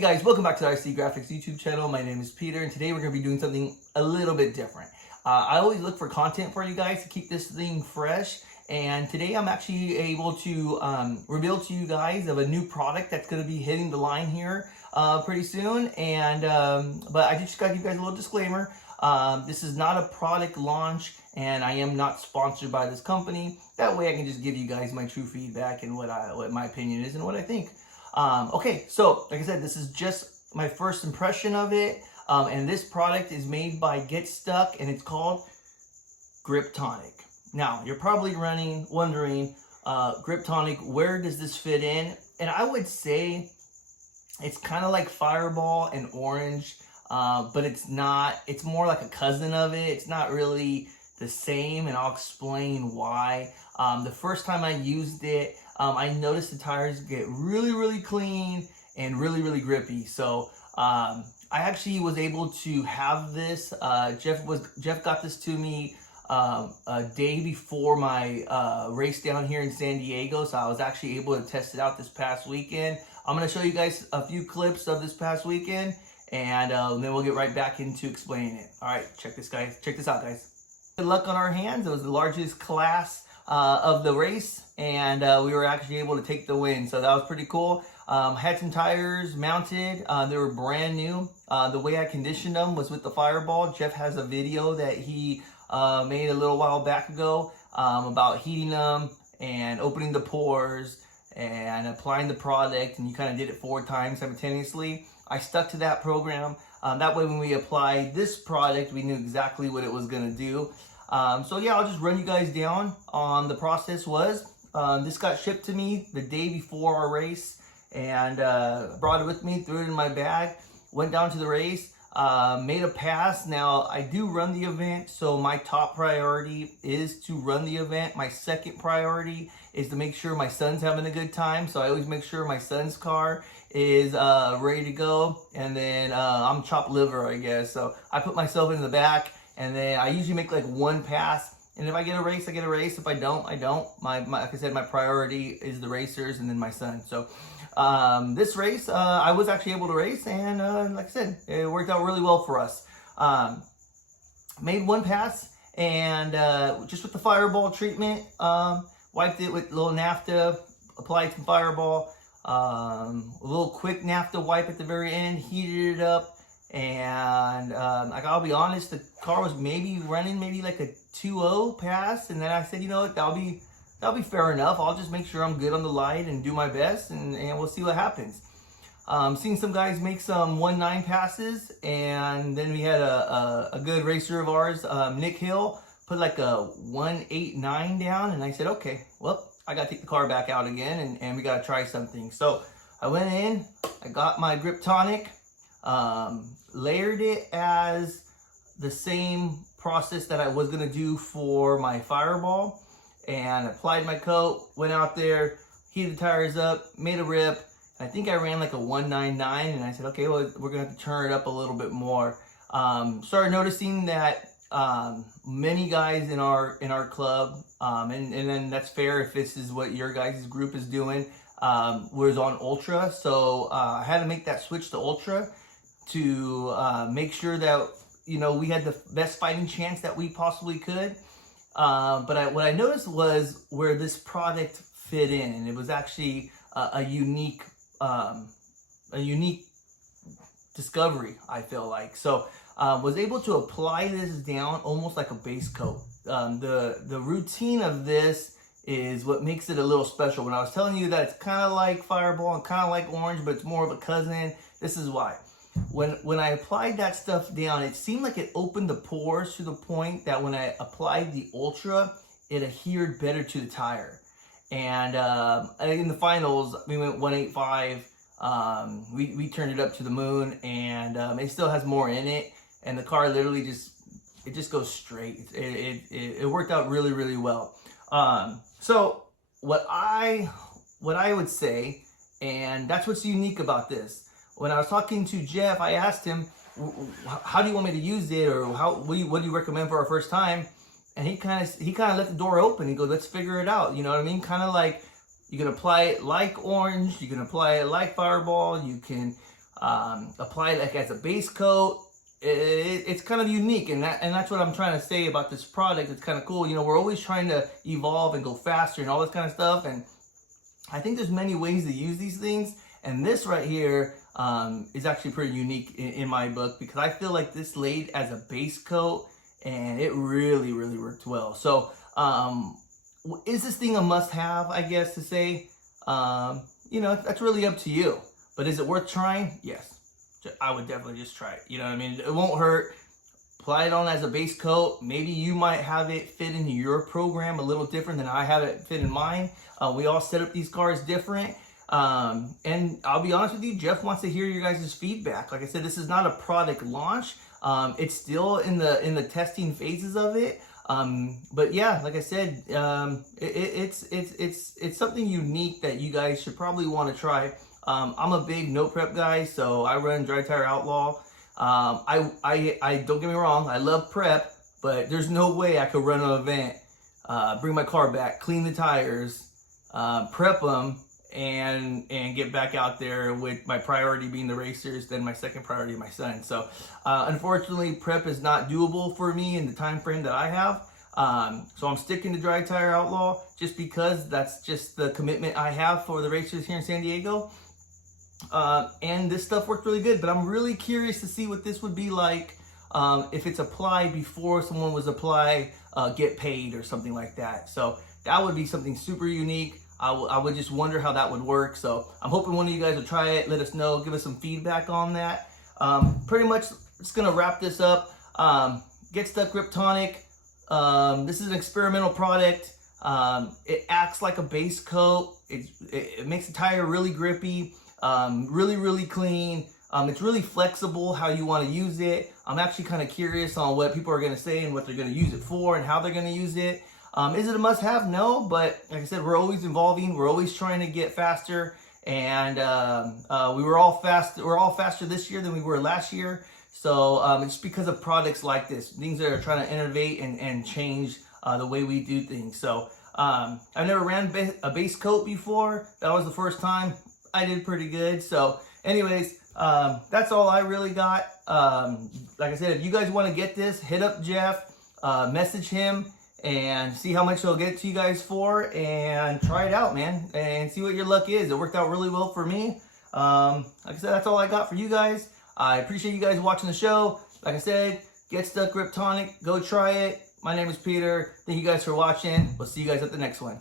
Hey guys, welcome back to the RC Graphics YouTube channel. My name is Peter, and today we're going to be doing something a little bit different. I always look for content for you guys to keep this thing fresh, and today I'm actually able to reveal to you guys of a new product that's going to be hitting the line here pretty soon. And but I just got to give you guys a little disclaimer. This is not a product launch, and I am not sponsored by this company. That way I can just give you guys my true feedback and what my opinion is and what I think. Okay, so like I said, this is just my first impression of it, and this product is made by Get Stuck, and it's called Grip Tonic. Now, you're probably wondering, Grip Tonic, where does this fit in? And I would say it's kind of like Fireball and Orange, but it's not. It's more like a cousin of it. It's not really the same, and I'll explain why. The first time I used it, I noticed the tires get really clean and really grippy. So I actually was able to have this. Jeff got this to me a day before my race down here in San Diego, so I was actually able to test it out this past weekend. I'm going to show you guys a few clips of this past weekend, and then we'll get right back into explaining it. All right, check this out, guys. Good luck on our hands. It was the largest class of the race, and we were actually able to take the win, so that was pretty cool. Had some tires mounted. They were brand new. The way I conditioned them was with the Fireball. Jeff has a video that he made a little while back ago about heating them and opening the pores and applying the product, and you kind of did it 4 times simultaneously. I stuck to that program. That way when we applied this product, we knew exactly what it was going to do. So yeah, I'll just run you guys down on the process. This got shipped to me the day before our race, and brought it with me, threw it in my bag, went down to the race, made a pass. Now, I do run the event, so my top priority is to run the event. My second priority is to make sure my son's having a good time, so I always make sure my son's car is ready to go, and then I'm chopped liver, I guess, so I put myself in the back, and then I usually make like 1 pass. And if I get a race, I get a race. If I don't, I don't. Like I said, my priority is the racers and then my son. So this race, I was actually able to race, and like I said, it worked out really well for us. Made 1 pass, and just with the Fireball treatment, wiped it with a little naphtha, applied some Fireball, a little quick naphtha wipe at the very end, heated it up. And like, I'll be honest, the car was running maybe like a 2.0 pass, and then I said, you know what, that'll be fair enough. I'll just make sure I'm good on the light and do my best, and we'll see what happens. Seen some guys make some 1.9 passes, and then we had a good racer of ours, Nick Hill, put like a 1.89 down, and I said, okay, well, I gotta take the car back out again, and we gotta try something. So I went in, I got my Grip Tonic, layered it as the same process that I was going to do for my Fireball, and applied my coat, went out there, heated the tires up, made a rip. I think I ran like a 199, and I said, okay, well, we're going to have to turn it up a little bit more. Started noticing that many guys in our club, and then that's fair if this is what your guys' group is doing, was on Ultra. So I had to make that switch to Ultra to make sure that, you know, we had the best fighting chance that we possibly could. But what I noticed was where this product fit in, and it was actually a unique discovery, I feel like. So was able to apply this down almost like a base coat. The routine of this is what makes it a little special. When I was telling you that it's kind of like Fireball and kind of like Orange, but it's more of a cousin, this is why. When I applied that stuff down, it seemed like it opened the pores to the point that when I applied the Ultra, it adhered better to the tire. And in the finals, we went 185. We turned it up to the moon, and it still has more in it. And the car literally just goes straight. It worked out really well. So what I would say, and that's what's unique about this. When I was talking to Jeff, I asked him, how do you want me to use it, or what do you recommend for our first time? And he kind of left the door open. He goes, let's figure it out. You know what I mean? Kind of like, you can apply it like Orange, you can apply it like Fireball, you can apply it like as a base coat. It's kind of unique, and that's what I'm trying to say about this product. It's kind of cool. You know, we're always trying to evolve and go faster and all this kind of stuff, and I think there's many ways to use these things, and this right here is actually pretty unique in my book, because I feel like this laid as a base coat and it really worked well. So is this thing a must-have, I guess, to say? You know, that's really up to you, but is it worth trying? Yes, I would definitely just try it. You know what I mean? It won't hurt. Apply it on as a base coat. Maybe you might have it fit into your program a little different than I have it fit in mine. We all set up these cars different. And I'll be honest with you, Jeff wants to hear your guys' feedback. Like I said, this is not a product launch. It's still in the testing phases of it. But yeah, like I said, it's something unique that you guys should probably want to try. I'm a big no prep guy, so I run Dry Tire Outlaw. I don't get me wrong, I love prep, but there's no way I could run an event, bring my car back, clean the tires, prep them, and get back out there with my priority being the racers, then my second priority my son. So unfortunately, prep is not doable for me in the time frame that I have. So I'm sticking to Dry Tire Outlaw just because that's just the commitment I have for the racers here in San Diego. And this stuff worked really good, but I'm really curious to see what this would be like if it's applied before someone was get paid or something like that. So that would be something super unique. I would just wonder how that would work. So I'm hoping one of you guys will try it. Let us know. Give us some feedback on that. Pretty much just going to wrap this up. Get Stuck Grip Tonic. This is an experimental product. It acts like a base coat. It makes the tire really grippy, really clean. It's really flexible how you want to use it. I'm actually kind of curious on what people are going to say and what they're going to use it for and how they're going to use it. Is it a must-have? No, but like I said, we're always evolving. We're always trying to get faster, and we're all faster this year than we were last year. So it's because of products like this, things that are trying to innovate and change the way we do things. So I've never ran a base coat before. That was the first time. I did pretty good. So anyways, that's all I really got. Like I said, if you guys want to get this, hit up Jeff, message him, and see how much he'll get to you guys for, and try it out, man, and see what your luck is. It worked out really well for me. Like I said, that's all I got for you guys. I appreciate you guys watching the show. Like I said, Get Stuck Grip Tonic. Go try it. My name is Peter. Thank you guys for watching. We'll see you guys at the next one.